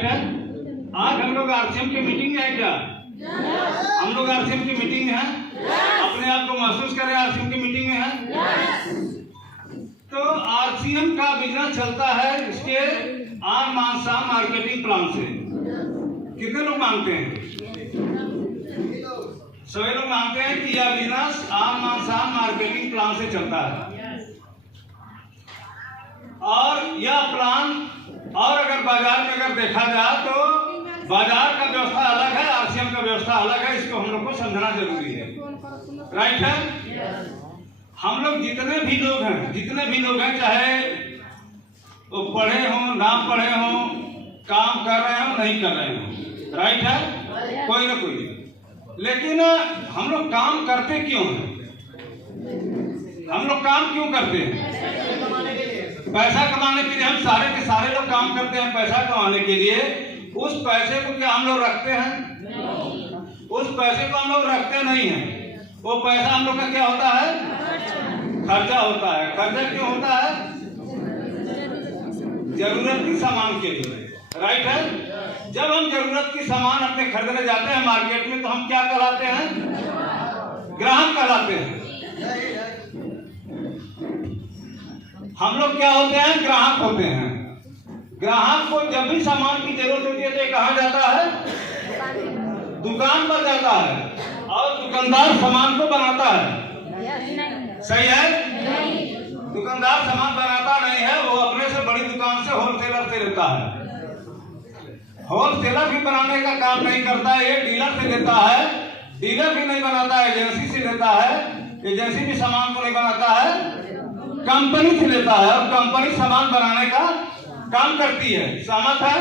Right है। आज हम लोग आरसीएम की मीटिंग है क्या? हम लोग आरसीएम की मीटिंग में हैं। अपने आप को महसूस करें आरसीएम की मीटिंग में हैं। तो आरसीएम का बिजनेस चलता है इसके आन मान शाम मार्केटिंग प्लान से। कितने लोग मानते हैं? सभी लोग मानते हैं कि यह बिजनेस आन मान शाम मार्केटिंग प्लान से चलता है। और यह प्लान, और अगर बाजार में अगर देखा जाए तो बाजार का व्यवस्था अलग है, आरसीएम का व्यवस्था अलग है। इसको हम लोग को समझना जरूरी है। राइट है। हम लोग जितने भी लोग हैं, चाहे वो पढ़े हों ना पढ़े हों, काम कर रहे हो नहीं कर रहे हो, राइट है, कोई ना कोई। लेकिन हम लोग काम करते क्यों हैं? हम लोग काम क्यों करते हैं? पैसा कमाने के लिए। हम सारे के सारे लोग काम करते हैं पैसा कमाने के लिए। उस पैसे को क्या हम लोग रखते हैं? उस पैसे को हम लोग रखते नहीं हैं। वो पैसा हम लोग का क्या होता है? खर्चा होता है। खर्चा क्यों होता है? जरूरत की सामान के लिए, राइट है। जब हम जरूरत की सामान अपने खरीदने जाते हैं मार्केट में, तो हम क्या कहलाते हैं? ग्राहक कहलाते हैं। हम लोग क्या होते हैं? ग्राहक होते हैं। ग्राहक को जब भी सामान की जरूरत होती है तो कहाँ जाता है? दुकान पर जाता है। और दुकानदार सामान को बनाता है, सही है? दुकानदार सामान बनाता नहीं है, वो अपने से बड़ी दुकान से होलसेलर से लेता है। होलसेलर भी बनाने का काम नहीं करता है, ये डीलर से लेता है। डीलर भी नहीं बनाता है, एजेंसी से लेता है। एजेंसी भी सामान को नहीं बनाता है, कंपनी से लेता है। और कंपनी सामान बनाने का काम करती है, सहमत है?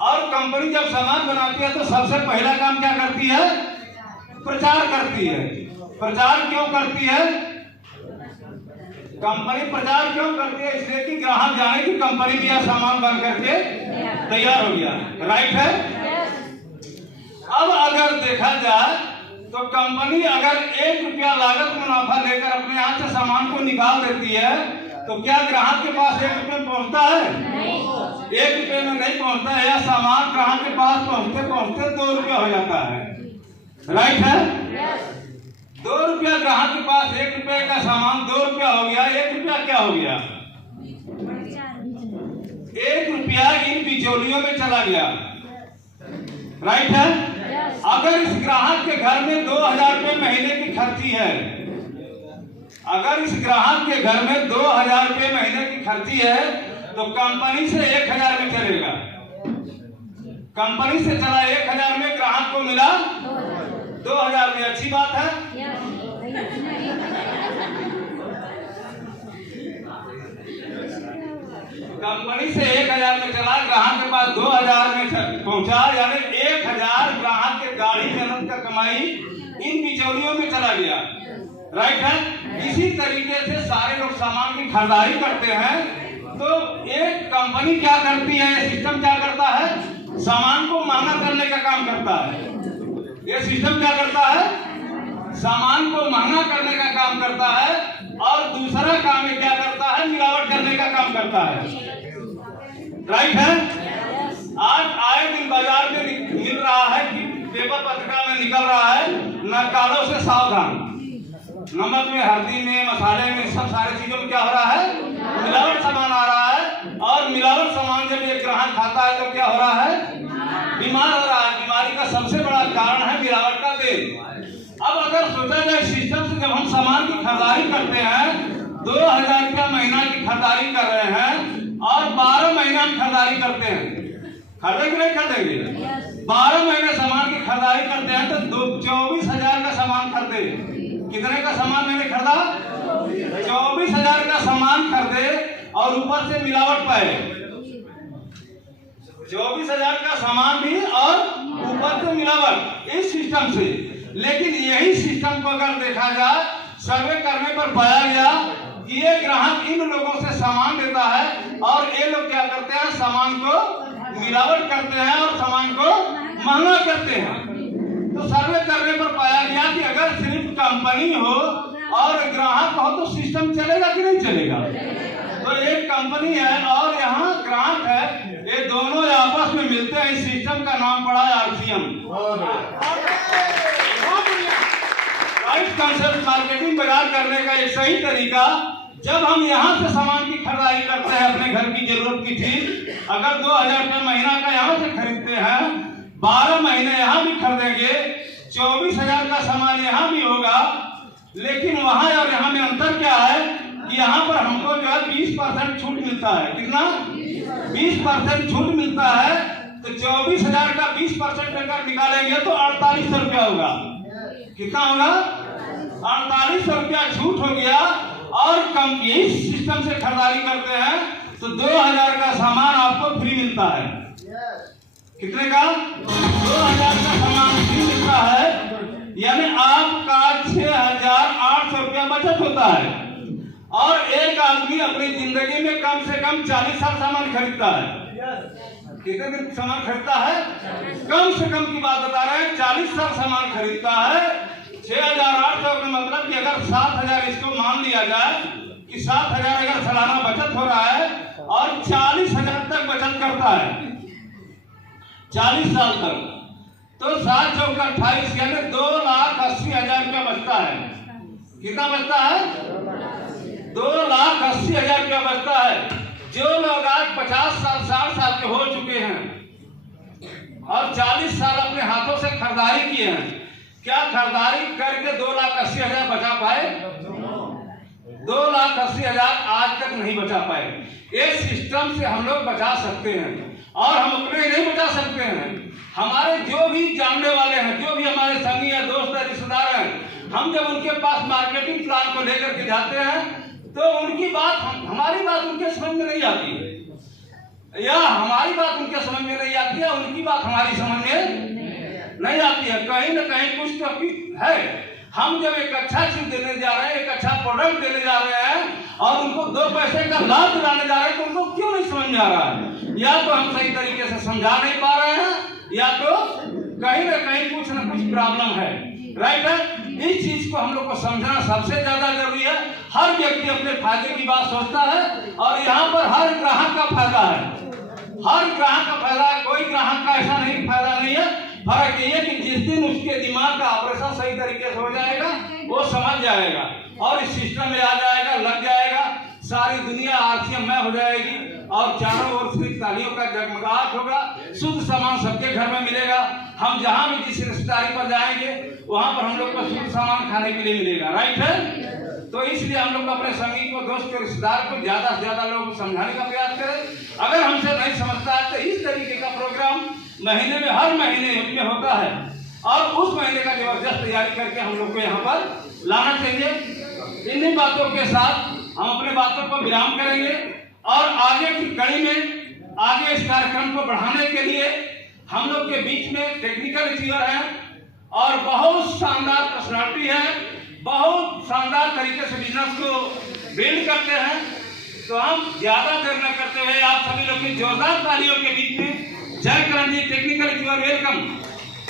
और कंपनी जब सामान बनाती है तो सबसे पहला काम क्या करती है? प्रचार करती है। प्रचार क्यों करती है? कंपनी प्रचार क्यों करती है? इसलिए कि ग्राहक जाने की कंपनी भी यह सामान बन करके तैयार हो गया, राइट है। अब अगर देखा जाए तो कंपनी अगर 1 रुपया लागत मुनाफा लेकर अपने यहाँ से सामान को निकाल देती है, तो क्या ग्राहक के पास 1 रुपये में पहुँचता है? 1 रुपये में नहीं पहुँचता है। यह सामान ग्राहक के पास पहुँचते पहुँचते 2 रुपया हो जाता है, राइट है। 2 रुपया ग्राहक के पास 1 रुपये का सामान 2 रुपया हो गया। 1 रुपया क्या हो गया? 1 रुपया इन बिचौलियों में चला गया, राइट है। अगर इस ग्राहक के घर में 2000 रुपये महीने की खर्ची है, अगर इस ग्राहक के घर में 2000 रुपये महीने की खर्ची है, तो कंपनी से 1000 में चलेगा। कंपनी से चला 1000 में, ग्राहक को मिला 2000 में। अच्छी बात है। कंपनी से 1000 में चला, ग्राहक के पास 2000 में पहुंचा, यानी 1000 ग्राहक के गाड़ी मेहनत का कमाई इन बिचौलियों में चला गया, राइट है। इसी तरीके से सारे लोग सामान की खरीदारी करते हैं। तो एक कंपनी क्या करती है? सिस्टम क्या करता है? सामान को महंगा करने का काम करता है। ये सिस्टम क्या करता है? सामान को महंगा करने का काम करता है। और दूसरा काम ये क्या करता है? मिलावट करने का काम करता है, राइट है। आज आए दिन बाजार में मिल रहा है कि पेपर पत्रिका में निकल रहा है, नकारों से सावधान। नमक में, हल्दी में, मसाले में, सब सारी चीजों में क्या हो रहा है? मिलावट सामान आ रहा है। और मिलावट सामान जब एक ग्राहक खाता है तो क्या हो रहा है? बीमार हो रहा है। बीमारी का सबसे बड़ा कारण है मिलावट का तेल। अब अगर सोचा जाए सिस्टम से, जब हम सामान की खरीदारी करते हैं, 2000 रुपया महीना की खरीदारी कर रहे हैं और 12 महीना में खरीदारी करते हैं, खरीदेंगे नहीं खरीदेंगे? 12 महीने सामान की खरीदारी करते हैं तो 24,000 का सामान खरीदे। कितने का सामान मैंने खरीदा? 24,000 का सामान खरीदे और ऊपर से मिलावट पाए। 24,000 का सामान भी और ऊपर से मिलावट, इस सिस्टम से। लेकिन यही सिस्टम को अगर देखा जाए, सर्वे करने पर पाया गया कि ये ग्राहक इन लोगों से सामान लेता है और ये लोग क्या करते हैं? सामान को मिलावट करते हैं और सामान को महंगा करते हैं। तो सर्वे करने पर पाया गया कि अगर सिर्फ कंपनी हो और ग्राहक हो तो सिस्टम चलेगा कि नहीं चलेगा? तो एक कंपनी है और यहाँ ग्राहक है, ये दोनों आपस में मिलते हैं। इस सिस्टम का नाम पड़ा है RCM, राइट कंसेप्ट मार्केटिंग बाजार करने का एक सही तरीका। जब हम यहाँ से सामान की खरीदारी करते हैं अपने घर की जरूरत की चीज, अगर 2000 रुपये महीना का यहाँ से खरीदते हैं, 12 महीने यहाँ भी खरीदेंगे, 24,000 का सामान यहाँ भी होगा। लेकिन वहाँ और यहाँ में अंतर क्या है कि यहाँ पर हमको जो है 20% छूट मिलता है। कितना? 20% छूट मिलता है। तो 24,000 का 20% अगर निकालेंगे तो 4800 रुपया होगा। कितना होगा? 4800 रुपया छूट हो गया। और कम इस सिस्टम से खरीदारी करते हैं तो 2000 का सामान आपको फ्री मिलता है। कितने का? 2000 का सामान फ्री मिलता है, यानी आपका 6800 रुपया बचत होता है। और एक आदमी अपनी जिंदगी में कम से कम 40 साल सामान खरीदता है। कितने दिन सामान खरीदता है? कम से कम की बात बता रहे हैं, 40 साल सामान खरीदता है। 6800 का मतलब कि अगर 7000 इसको मान लिया जाए कि 7000 अगर सालाना बचत हो रहा है और 40,000 तक बचत करता है 40 साल तक, तो 7 चौका 28 यानी 2,80,000 रुपया बचता है। कितना बचता है? 2,80,000 रुपया बचता है। जो लोग आज 50 साल 60 साल के हो चुके हैं और 40 साल अपने हाथों से खरीदारी किए हैं, क्या खरीदारी करके 2,80,000 बचा पाए? 2,80,000 आज तक नहीं बचा पाए। इस सिस्टम से हम लोग बचा सकते हैं। और हम अपने नहीं बचा सकते हैं, हमारे जो भी जानने वाले हैं, जो भी हमारे संगी या दोस्त है, रिश्तेदार हैं, हम जब उनके पास मार्केटिंग प्लान को लेकर के जाते हैं तो उनकी बात हमारी बात उनके समझ में नहीं आती है, या हमारी बात उनके समझ में नहीं आती है, उनकी बात हमारी समझ में नहीं आती है। कहीं ना कहीं कुछ तो है। हम जब एक अच्छा चीज देने जा रहे हैं, एक अच्छा प्रोडक्ट देने जा रहे हैं और उनको 2 पैसे का लाभ दिलाने जा रहे हैं, तो उनको क्यों नहीं समझ में आ रहा है? या तो हम सही तरीके से समझा नहीं पा रहे हैं, या तो कहीं ना कहीं कुछ ना कुछ प्रॉब्लम है। राइट है? इस चीज को हम लोग को समझना सबसे ज्यादा जरूरी है। हर व्यक्ति अपने फायदे की बात सोचता है और यहाँ पर हर ग्राहक का फायदा है। हर ग्राहक का फायदा है, कोई ग्राहक का ऐसा नहीं फायदा नहीं है। फर्क ये है कि जिस दिन उसके दिमाग का ऑपरेशन सही तरीके से हो जाएगा, वो समझ जाएगा और इस सिस्टम में आ जाएगा, लग जाएगा, सारी दुनिया RCM में हो जाएगी और चारों ओर से तालियों का जगमगाहट होगा। शुद्ध सामान सबके घर में मिलेगा। हम जहाँ भी जिस रिश्तेदारी पर जाएंगे वहाँ पर हम लोग को शुद्ध सामान खाने के लिए मिलेगा। राइट है? तो इसलिए हम लोग अपने संगी को, दोस्त को, रिश्तेदार को ज्यादा से ज्यादा लोगों को समझाने का प्रयास करें। अगर हमसे नहीं समझता है तो इस तरीके का प्रोग्राम महीने में, हर महीने में होता है और उस महीने का जबरदस्त तैयारी करके हम लोग को यहाँ पर लाना चाहिए। इन्हीं बातों के साथ हम अपने बातों को विराम करेंगे और आगे की कड़ी में, आगे इस कार्यक्रम को बढ़ाने के लिए हम लोग के बीच में टेक्निकल अचीवर हैं और बहुत शानदार पर्सनालिटी है, बहुत शानदार तरीके से बिजनेस को बिल्ड करते हैं। तो हम ज्यादा देर न करते हुए आप सभी लोग की जोरदार तालियों के बीच में जय करण जी, टेक्निकल अचीवर, वेलकम।